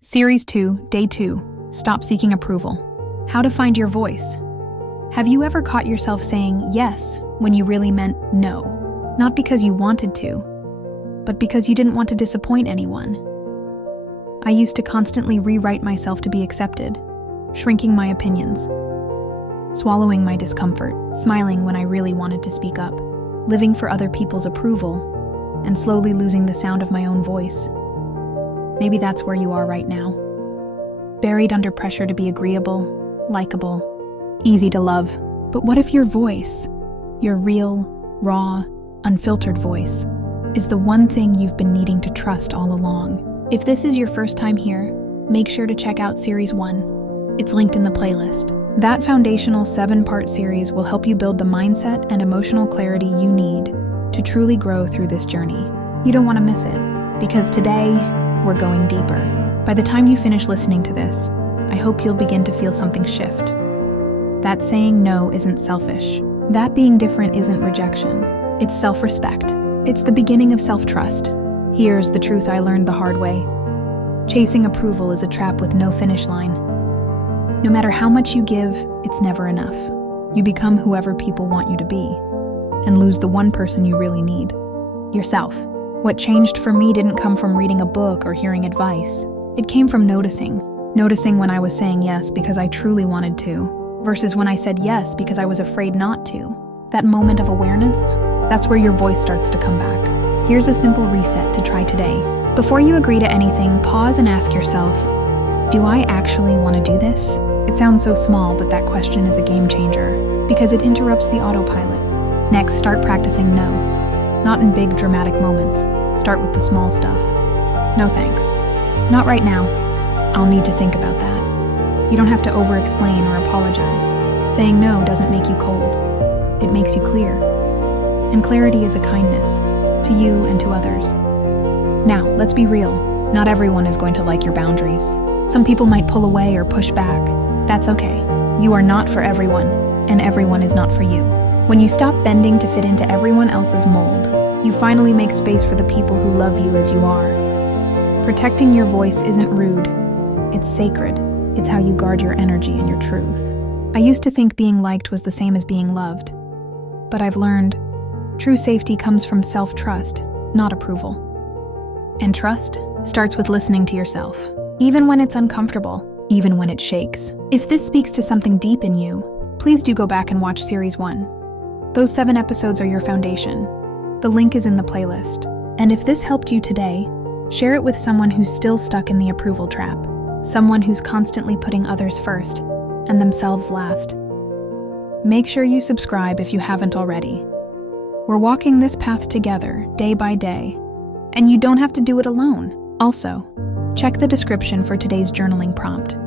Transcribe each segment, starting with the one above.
Series 2, Day 2, Stop Seeking Approval. How to find your voice. Have you ever caught yourself saying yes when you really meant no? Not because you wanted to, but because you didn't want to disappoint anyone. I used to constantly rewrite myself to be accepted, shrinking my opinions, swallowing my discomfort, smiling when I really wanted to speak up, living for other people's approval, and slowly losing the sound of my own voice. Maybe that's where you are right now. Buried under pressure to be agreeable, likable, easy to love. But what if your voice, your real, raw, unfiltered voice, is the one thing you've been needing to trust all along? If this is your first time here, make sure to check out Series 1. It's linked in the playlist. That foundational 7-part series will help you build the mindset and emotional clarity you need to truly grow through this journey. You don't want to miss it, because today, we're going deeper. By the time you finish listening to this, I hope you'll begin to feel something shift. That saying no isn't selfish. That being different isn't rejection. It's self-respect. It's the beginning of self-trust. Here's the truth I learned the hard way. Chasing approval is a trap with no finish line. No matter how much you give, it's never enough. You become whoever people want you to be, and lose the one person you really need, yourself. What changed for me didn't come from reading a book or hearing advice. It came from noticing when I was saying yes because I truly wanted to, versus when I said yes because I was afraid not to. That moment of awareness, that's where your voice starts to come back. Here's a simple reset to try today. Before you agree to anything, pause and ask yourself, do I actually want to do this? It sounds so small, but that question is a game changer because it interrupts the autopilot. Next, start practicing no. Not in big, dramatic moments. Start with the small stuff. No thanks. Not right now. I'll need to think about that. You don't have to over-explain or apologize. Saying no doesn't make you cold. It makes you clear. And clarity is a kindness, to you and to others. Now, let's be real. Not everyone is going to like your boundaries. Some people might pull away or push back. That's okay. You are not for everyone, and everyone is not for you. When you stop bending to fit into everyone else's mold, you finally make space for the people who love you as you are. Protecting your voice isn't rude. It's sacred. It's how you guard your energy and your truth. I used to think being liked was the same as being loved. But I've learned true safety comes from self-trust, not approval. And trust starts with listening to yourself, even when it's uncomfortable, even when it shakes. If this speaks to something deep in you, please do go back and watch Series 1. Those 7 episodes are your foundation. The link is in the playlist. And if this helped you today, share it with someone who's still stuck in the approval trap, someone who's constantly putting others first and themselves last. Make sure you subscribe if you haven't already. We're walking this path together, day by day, and you don't have to do it alone. Also, check the description for today's journaling prompt.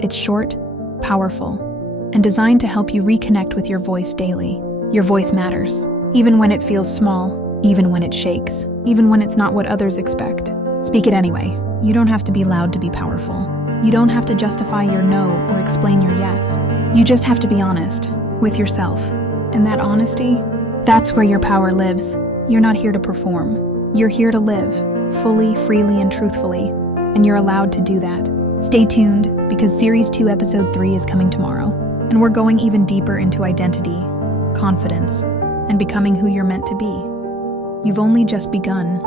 It's short, powerful, and designed to help you reconnect with your voice daily. Your voice matters, even when it feels small, even when it shakes, even when it's not what others expect. Speak it anyway. You don't have to be loud to be powerful. You don't have to justify your no or explain your yes. You just have to be honest with yourself. And that honesty, that's where your power lives. You're not here to perform. You're here to live, fully, freely, and truthfully. And you're allowed to do that. Stay tuned, because Series 2, Episode 3 is coming tomorrow. And we're going even deeper into identity, confidence, and becoming who you're meant to be. You've only just begun.